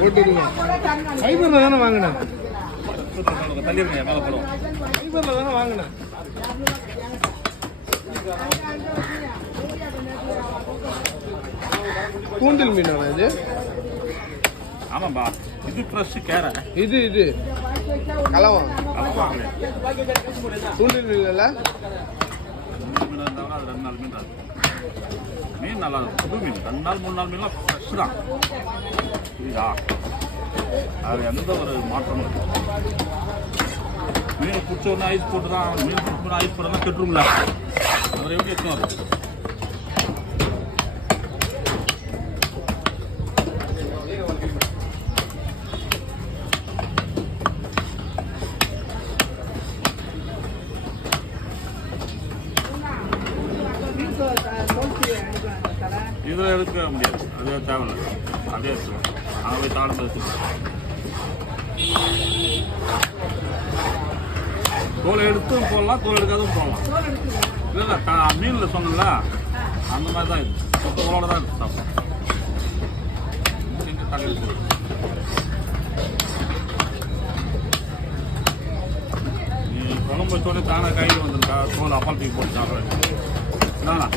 போட்டுருங்க. ஃபைபரில் தானே வாங்கினேன், தள்ளிருங்க மேலே போடுவோம். ஃபைபரில் தானே வாங்கினேன். கூண்டில் மீனாண்ணா இது? ஆமாம்பா, இது ஃப்ரெஷ் கேரை. இது இது கலவம் கூண்டில் இல்லைல்ல? மீன் இருந்தாலும் அது 2 நாள் மீன் தான். மீன் நல்லா இருக்கும், புது மீன். 2 நாள் 3 நாள் மீன்லாம் ஃப்ரெஷ் தான். புரியுதா? அது எந்த ஒரு மாற்றமும் இல்லை. மீன் பிடிச்ச உடனே ஐஸ் போட்டு தான், மீன் பிடிச்ச ஐஸ் போட்டு தான் கெட்டுருங்களா? அவர் எப்படி எடுத்துன்னு வரும்? இதில் எடுக்க முடியாது, அதே தேவையில்லை. அதே எடுத்துக்கலாம். அங்கே போய் தாடம் எடுத்துக்கலாம். தோலை எடுத்தும் போடலாம், தோல் எடுக்காதும் போடலாம். இல்லை இல்லை, மீனில் சொன்னல அந்த மாதிரி தான் இது. தோலோட தான் எடுத்து சாப்பிடும். நீ குழம்பு வச்சோடனே தானே கையில் வந்துருக்கா, தோல் அப்பால் தூக்கி போட்டு சாப்பிட்றேன். என்னண்ணா